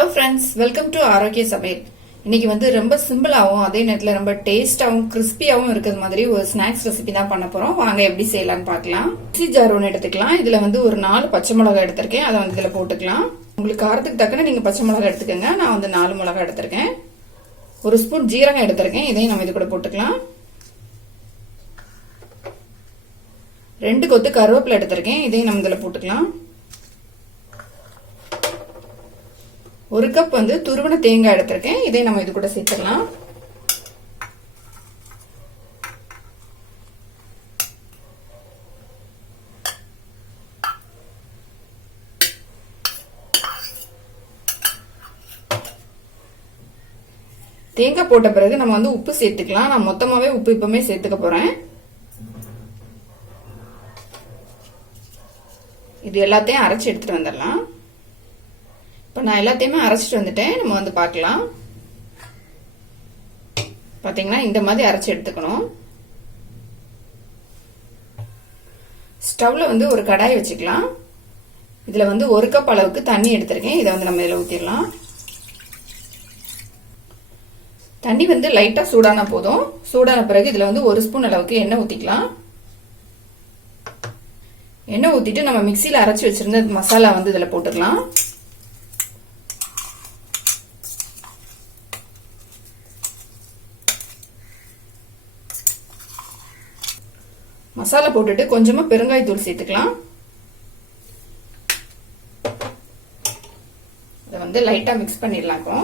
Hello friends welcome to ஆரோக்கிய சமையல் இன்னைக்கு வந்து ரொம்ப சிம்பிளாகவும் அதே நேரத்தில் ரொம்ப டேஸ்டாகவும் கிறிஸ்பியாகவும் இருக்கிறது மாதிரி ஒரு ஸ்நாக்ஸ் ரெசிபி தான் பண்ண போகிறோம் வாங்க எப்படி செய்யலாம்னு பார்க்கலாம். மிக்ஸி ஜார் ஒன்று எடுத்துக்கலாம். இதில் வந்து ஒரு நாலு பச்சை மிளகா எடுத்திருக்கேன். அதை வந்து இதில் போட்டுக்கலாம். உங்களுக்கு காரத்துக்கு தக்கன நீங்கள் பச்சை மிளகா எடுத்துக்கோங்க. நான் வந்து நாலு மிளகா எடுத்திருக்கேன். ஒரு ஸ்பூன் ஜீரகம் எடுத்திருக்கேன். இதையும் நம்ம இது கூட போட்டுக்கலாம். ரெண்டு கொத்து கருவேப்பிலை எடுத்திருக்கேன். இதையும் நம்ம இதில் போட்டுக்கலாம். ஒரு கப் வந்து துருவன தேங்காய் எடுத்திருக்கேன். இதை நம்ம இது கூட சேர்த்துக்கலாம் தேங்காய் போட்ட பிறகு நம்ம வந்து உப்பு சேர்த்துக்கலாம். நான் மொத்தமாவே உப்பு இப்பவுமே சேர்த்துக்க போறேன். இது எல்லாத்தையும் அரைச்சி எடுத்துட்டு வந்துடலாம். இப்போ நான் எல்லாத்தையுமே அரைச்சிட்டு வந்துட்டேன். நம்ம வந்து பார்க்கலாம். பார்த்தீங்கன்னா இந்த மாதிரி அரைச்சி எடுத்துக்கணும். ஸ்டவ்வில் வந்து ஒரு கடாய் வச்சுக்கலாம். இதில் வந்து ஒரு கப் அளவுக்கு தண்ணி எடுத்திருக்கேன். இதை வந்து நம்ம இதில் ஊற்றிடலாம் தண்ணி வந்து லைட்டாக சூடான போதும். சூடான பிறகு இதில் வந்து ஒரு ஸ்பூன் அளவுக்கு எண்ணெய் ஊற்றிக்கலாம் எண்ணெய் ஊற்றிட்டு நம்ம மிக்சியில் அரைச்சி வச்சிருந்த மசாலா வந்து இதில் போட்டுக்கலாம். மசாலா போட்டுட்டு கொஞ்சமா பெருங்காயத்தூள் சேர்த்துக்கலாம். இதை வந்து லைட்டா மிக்ஸ் பண்ணிடலாம் இப்போ.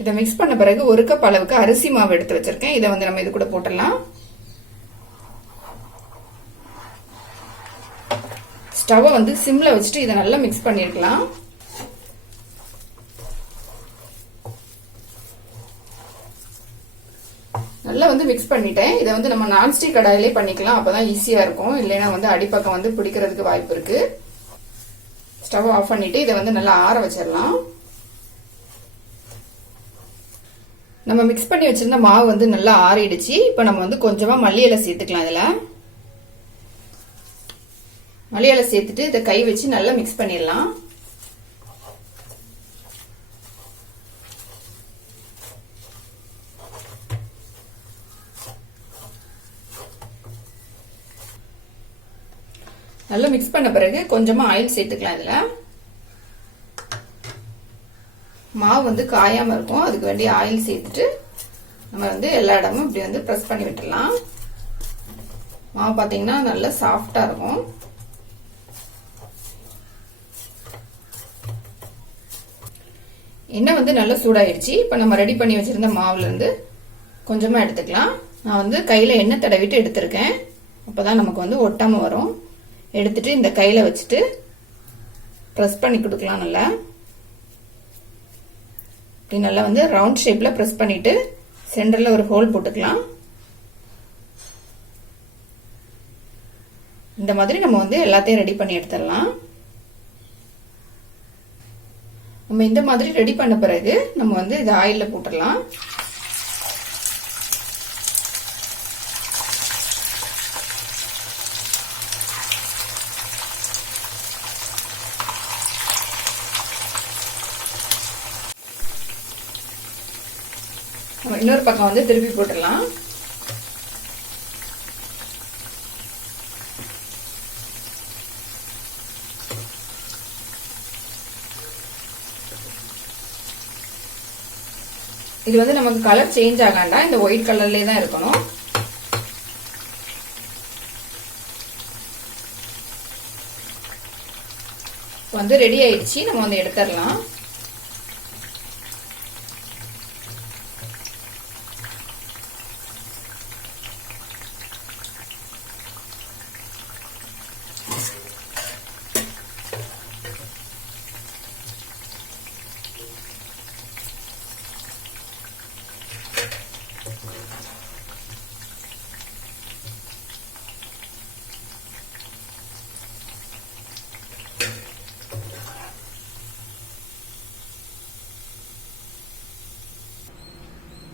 இதை மிக்ஸ் பண்ண பிறகு ஒரு கப் அளவுக்கு அரிசி மாவு எடுத்து வச்சிருக்கேன். இதை வந்து நம்ம இது கூட போட்டுடலாம். ஸ்டவ்வை வந்து சிம்ல வச்சுட்டு இதை நல்லா மிக்ஸ் பண்ணிருக்கலாம். நல்லா வந்து மிக்ஸ் பண்ணிட்டேன். இதை வந்து நம்ம நான்ஸ்டிக் கடாயிலே பண்ணிக்கலாம். அப்பதான் ஈஸியா இருக்கும். இல்லைன்னா வந்து அடிப்பக்கம் வந்து பிடிக்கிறதுக்கு வாய்ப்பு இருக்கு. ஸ்டவ் ஆஃப் பண்ணிட்டு இதை வந்து நல்லா ஆற வச்சிடலாம். நம்ம மிக்ஸ் பண்ணி வச்சிருந்த மாவு வந்து நல்லா ஆறிடுச்சு. இப்போ நம்ம வந்து கொஞ்சமா மல்லிகலை சேர்த்துக்கலாம் இதுல. மல்லி இலை சேர்த்துட்டு இதை கை வச்சு நல்லா மிக்ஸ் பண்ணிடலாம். நல்லா மிக்ஸ் பண்ண பிறகு கொஞ்சமா ஆயில் சேர்த்துக்கலாம் இதுல. மாவு வந்து காயாம இருக்கும். அதுக்கு வேண்டிய ஆயில் சேர்த்துட்டு நம்ம வந்து எல்லா இடமும் இப்படி வந்து ப்ரெஸ் பண்ணி விட்டுடலாம். மாவு பார்த்தீங்கன்னா நல்லா சாஃப்டா இருக்கும். எண்ணெய் வந்து நல்லா சூடாயிடுச்சு இப்போ நம்ம ரெடி பண்ணி வச்சிருந்த மாவுல இருந்து கொஞ்சமா எடுத்துக்கலாம். நான் வந்து கையில எண்ணெய் தடவிட்டு எடுத்திருக்கேன். அப்பதான் நமக்கு வந்து ஒட்டாம வரும். எடுத்துட்டு இந்த கையில வச்சுட்டு ப்ரெஸ் பண்ணி கொடுக்கலாம் நல்லா. இப்படி நல்லா வந்து ரவுண்ட் ஷேப்ல ப்ரெஸ் பண்ணிட்டு சென்டர்ல ஒரு ஹோல் போட்டுக்கலாம். இந்த மாதிரி நம்ம வந்து எல்லாத்தையும் ரெடி பண்ணி எடுத்துடலாம். நம்ம இந்த மாதிரி ரெடி பண்ண பிறகு நம்ம வந்து இது ஆயிலில் போட்டுடலாம். நம்ம இன்னொரு பக்கம் வந்து திருப்பி போட்டுடலாம். இது வந்து நமக்கு கலர் சேஞ்ச் ஆகாண்டா இந்த ஒயிட் கலர்லயே தான் இருக்கணும். வந்து ரெடி ஆயிடுச்சு. நம்ம வந்து எடுத்துடலாம்.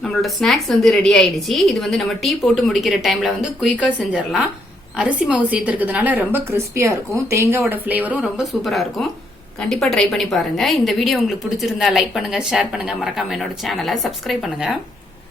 நம்மளோட ஸ்நாக்ஸ் வந்து ரெடி ஆயிடுச்சு. இது வந்து நம்ம டீ போட்டு முடிக்கிற டைம்ல வந்து குயிக்கா செஞ்சிடலாம். அரிசி மாவு சேர்த்துருக்கிறதுனால ரொம்ப கிறிஸ்பியா இருக்கும். தேங்காவோட ஃபிளேவரும் ரொம்ப சூப்பரா இருக்கும். கண்டிப்பா ட்ரை பண்ணி பாருங்க. இந்த வீடியோ உங்களுக்கு பிடிச்சிருந்தா லைக் பண்ணுங்க ஷேர் பண்ணுங்க. மறக்காம என்னோட சேனலை சப்ஸ்கிரைப் பண்ணுங்க.